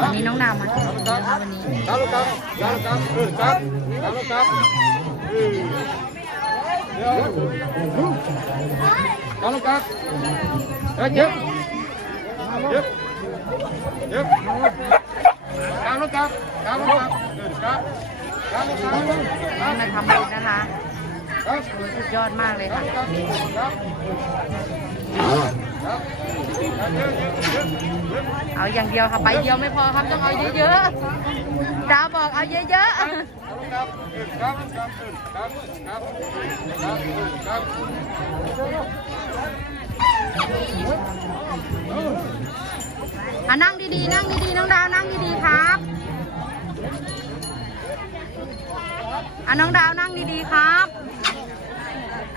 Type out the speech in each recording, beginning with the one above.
วันนี้น้องดาวมาถึงแล้วนะคะวันนี้ครับลูกครับครับลูกครับเออครับครับลูกครับเออเดี๋ยวครับลูกครับเฮ้ยเจ็บเจ็บเจ็บครับลูกครับครับลูกครับเออครับครับลูกครับครับมาทำบุญนะคะครับ สุดยอดมากเลยค่ะเอาอย่างเดียวค่ะใบเดียวไม่พอครับต้องเอาเยอะๆดาวบอกเอาเยอะๆอะนั่งดีๆนั่งดีๆน้องดาวนั่งดีๆครับอะน้องดาวนั่งดีๆครับ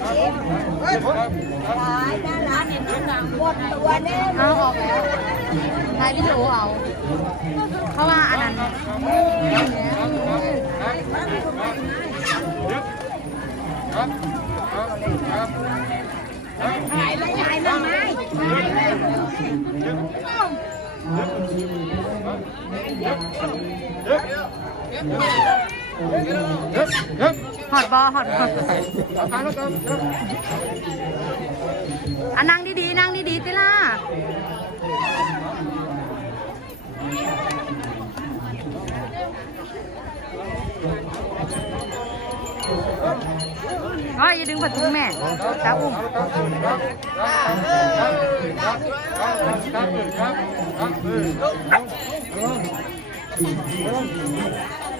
เอาออกแล้วถ่ายวิดีโอเอา เพราะว่าอันนั้นครับครับถ่ายเลยถ่ายเลยไหมเยอะเยอะ หอดบอหอดบอเอาขาลงก่อนอะนั่งดีๆนั่งดีๆติล่ะอ๋ออย่าดึงผัดถุงแม่ตาอุ้มครับ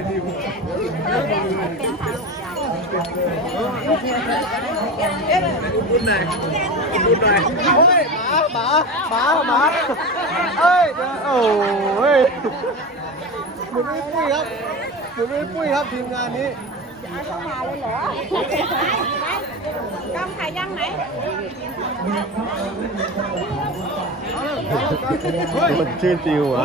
รุ่นไหนรุ่นไหเฮ้ยหมาหมาหมาเอ้ยโอ้ยหมุนไม่ปุ้ยครับหมุนไม่ปุ้ยครับทีมงานนี้เข้ามาเลยเหรอกำขายยังไหนมันชื่นจิ๋วเหรอ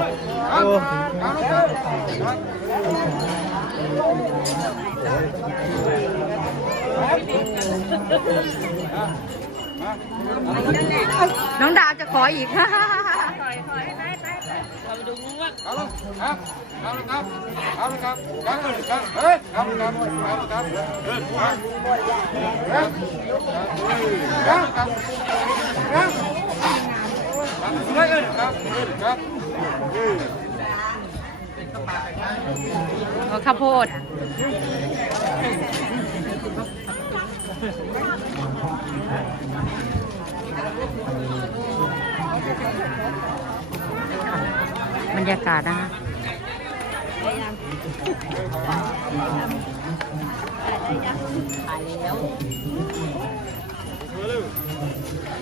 น้องดาวจะขออีกเอาลงครับเอาลงครับเอาลงครับครับครับเฮ้ยเอาลงครับเอาลงครับเฮ้ยครับครับครับครับครับเฮ้ยครับครับเอา ข้าวโพดบรรยากาศนะคะ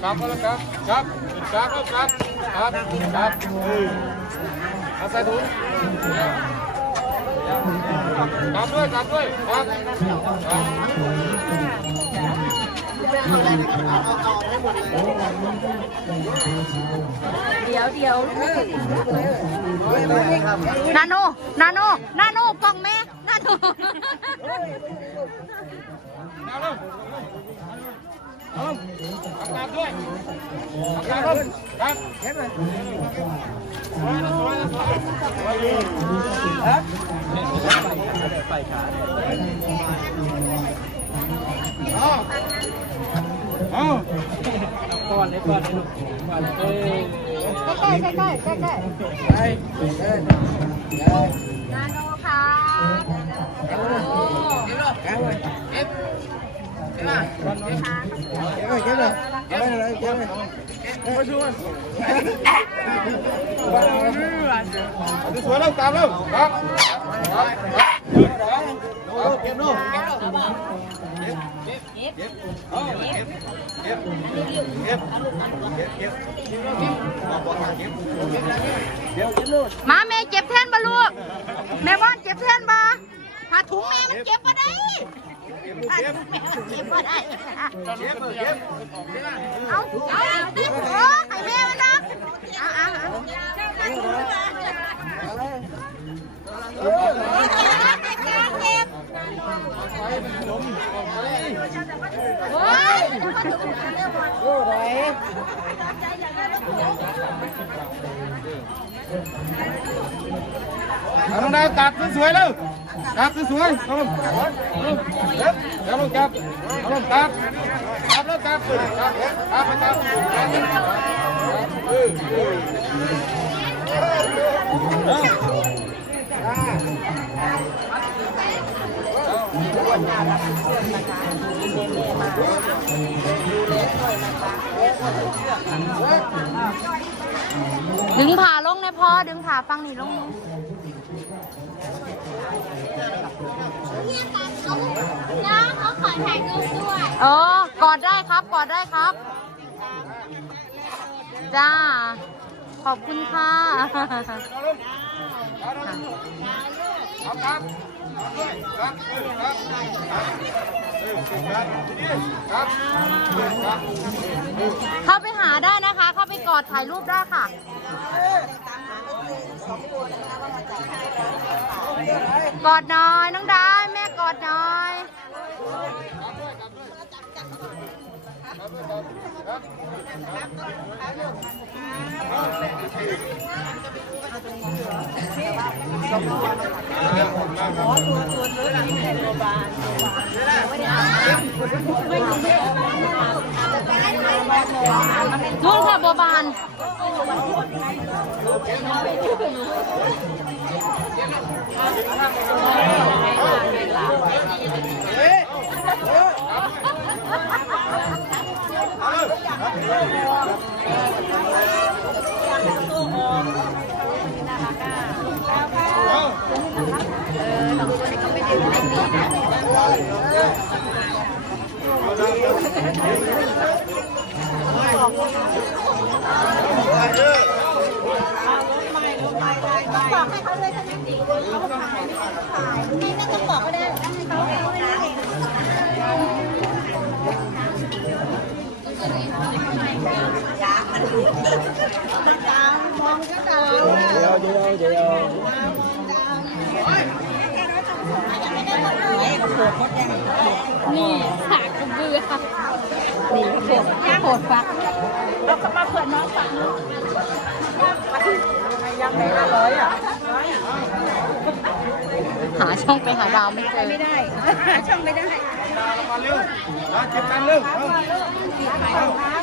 ครับเอาลงครับครับครับครับครับครับเออเอาใส่ถุง กลับด้วยกลับด้วยครับเดี๋ยวเดี๋ยวนาโนนาโนนาโนกล่องแม่นาโนเอาลงเอาลงกลับด้วยกลับด้วยครับ เอาก่อนเลยก่อนเลยลูกก่อนเอ้ยใกล้ใกล้ใกล้ใกล้ใกล้ไปเดินเดินนานโนค่ะโอ้เดี๋ยวรอเดี๋ยวเอฟเดี๋ยวมาเดี๋ยวค่ะเดี๋ยวเดี๋ยวเดี๋ยวเดี๋ยวเดี๋ยวเดี๋ยวไปดูมันไปดูมันไปดูมันตามเราตาม มาแม่เจ็บแทนบ่ลูก แม่บ้านเจ็บแทนบ่ผ้าถุงแม่มันเจ็บบ่ได้ผ้าถุงแม่มันเจ็บบ่ได้เอาเอาโอ้ให้แม่มันนะเอาเอาเอา เอาน้องดาวตัดสวยๆเร็วตัดสวยๆเอาลงเก็บเอาลงจับเอาลงตัดตัดแล้วตัดตัดตัดไปตัด เออเออดึงผ่าลงนะพ่อดึงผ่าฟังนี่ลงน้องเขาขอถ่ายรูปด้วยอ๋อกอดได้ครับกอดได้ครับ จ้า ขอบคุณค่ะ ครับครับครับครับครับเข้าไปหาได้นะคะ เข้าไปกอดถ่ายรูปได้ค่ะกอดหน่อยน้องดาแม่กอดหน่อย นู่นค่ะบัวบานเดี๋ย วเดี๋ยวเดี๋ยวนี่ สากกระเบือนี่โขดโขดฟักเราก็มาเผื่อน้องฟักหาช่องไปหาดาวไม่เจอไม่ได้หาช่องไม่ได้ มาเร็วมาเก็บกันเร็ว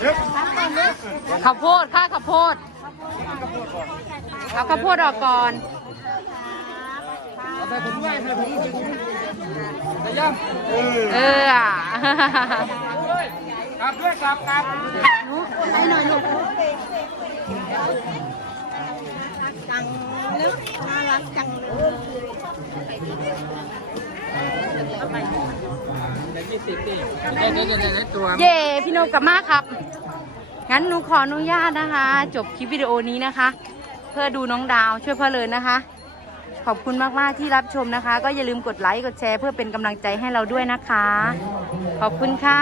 เก็บข้าวโพดค่าข้าวโพดเอาข้าวโพดออกก่อนใส่ถุงไว้ใส่ถุงใส่ย่ำเออเอออะกลับด้วยกลับกลับให้หน่อยลูก เย่พี่โนกลับมาครับ งั้นหนูขออนุญาตนะคะ จบคลิปวิดีโอนี้นะคะ เพื่อดูน้องดาวช่วยพ่อเลยนะคะ ขอบคุณมากๆที่รับชมนะคะ ก็อย่าลืมกดไลค์กดแชร์เพื่อเป็นกำลังใจให้เราด้วยนะคะ ขอบคุณค่ะ